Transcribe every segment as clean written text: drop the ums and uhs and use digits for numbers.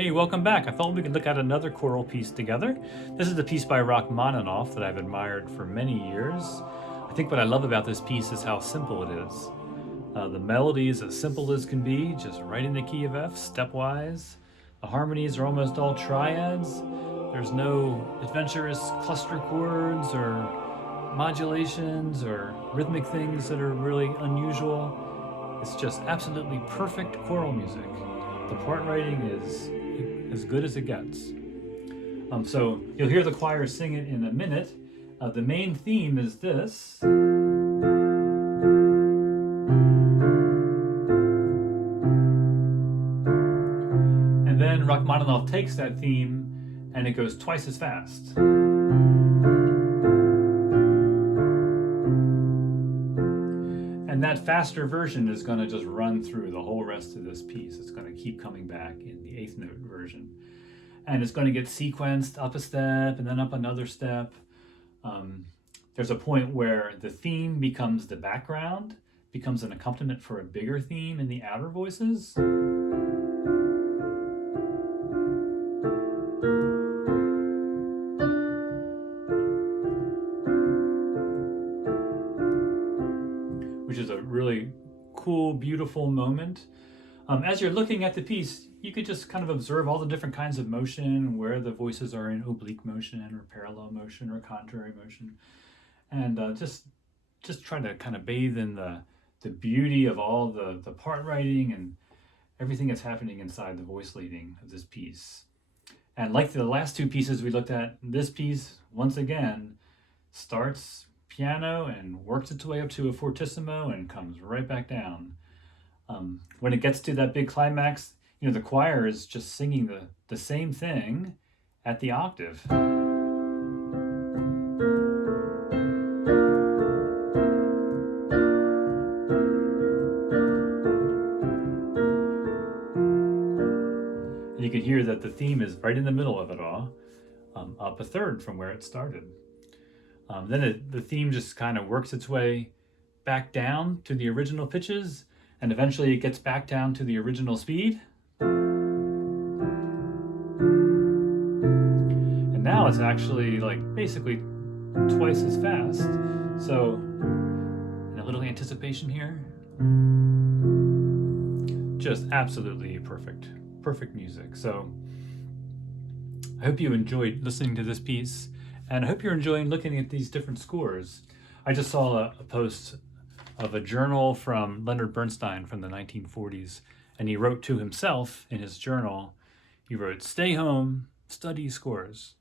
Hey, welcome back. I thought we could look at another choral piece together. This is a piece by Rachmaninoff that I've admired for many years. I think what I love about this piece is how simple it is. The melody is as simple as can be, just right in the key of F, stepwise. The harmonies are almost all triads. There's no adventurous cluster chords or modulations or rhythmic things that are really unusual. It's just absolutely perfect choral music. The part writing is as good as it gets. So you'll hear the choir sing it in a minute. The main theme is this. And then Rachmaninoff takes that theme and it goes twice as fast. And that faster version is going to just run through the whole rest of this piece. It's going to keep coming back in the eighth note version. And it's going to get sequenced up a step and then up another step. There's a point where the theme becomes the background, becomes an accompaniment for a bigger theme in the outer voices. Which is a really cool, beautiful moment. As you're looking at the piece, you could just kind of observe all the different kinds of motion, where the voices are in oblique motion or parallel motion or contrary motion. And just try to kind of bathe in the beauty of all the part writing and everything that's happening inside the voice leading of this piece. And like the last two pieces we looked at, this piece, once again, starts piano and works its way up to a fortissimo and comes right back down. When it gets to that big climax, the choir is just singing the same thing at the octave. And you can hear that the theme is right in the middle of it all, up a third from where it started. Then the theme just kind of works its way back down to the original pitches, and eventually it gets back down to the original speed. And now it's actually basically twice as fast. So, and a little anticipation here. Just absolutely perfect music. So I hope you enjoyed listening to this piece. And I hope you're enjoying looking at these different scores. I just saw a post of a journal from Leonard Bernstein from the 1940s, and he wrote to himself in his journal, he wrote, "Stay home, study scores."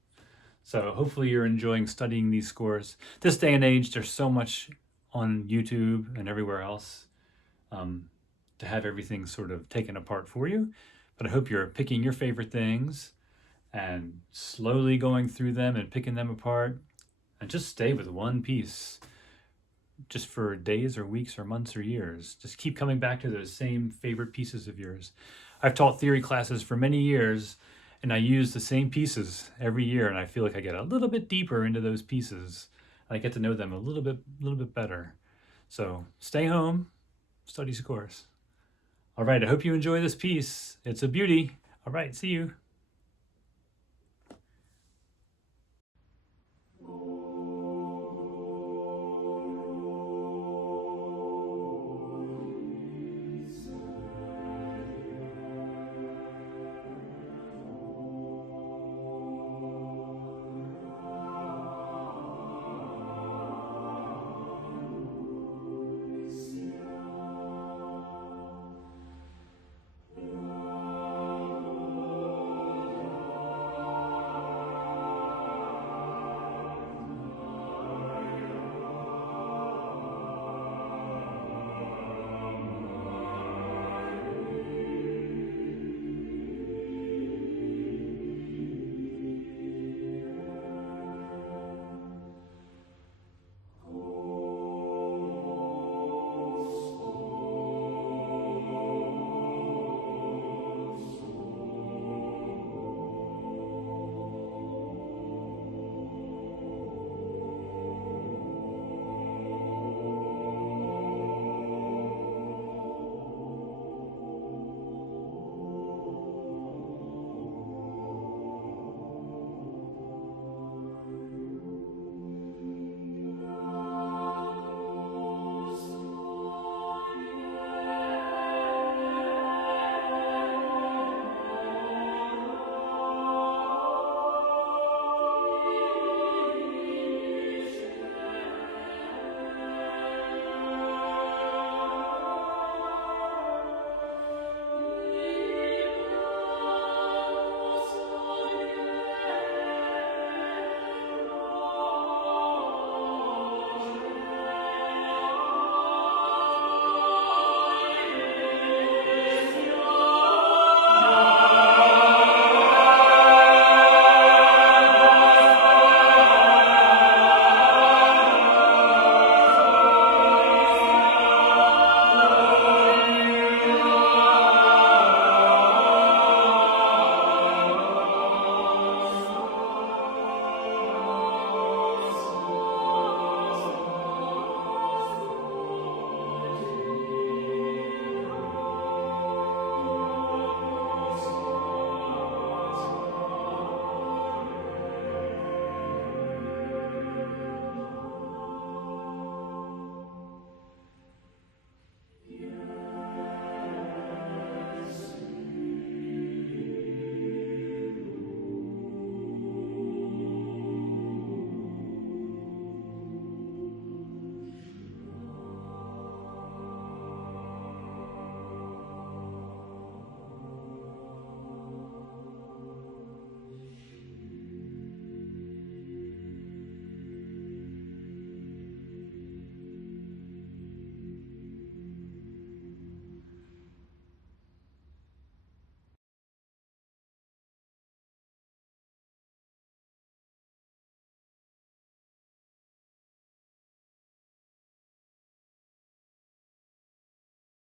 So hopefully you're enjoying studying these scores. This day and age, there's so much on YouTube and everywhere else to have everything sort of taken apart for you. But I hope you're picking your favorite things and slowly going through them and picking them apart, and just stay with one piece just for days or weeks or months or years. Just keep coming back to those same favorite pieces of yours. I've taught theory classes for many years, and I use the same pieces every year, and I feel like I get a little bit deeper into those pieces. And I get to know them a little bit better. So stay home, study scores. All right, I hope you enjoy this piece. It's a beauty. All right, see you.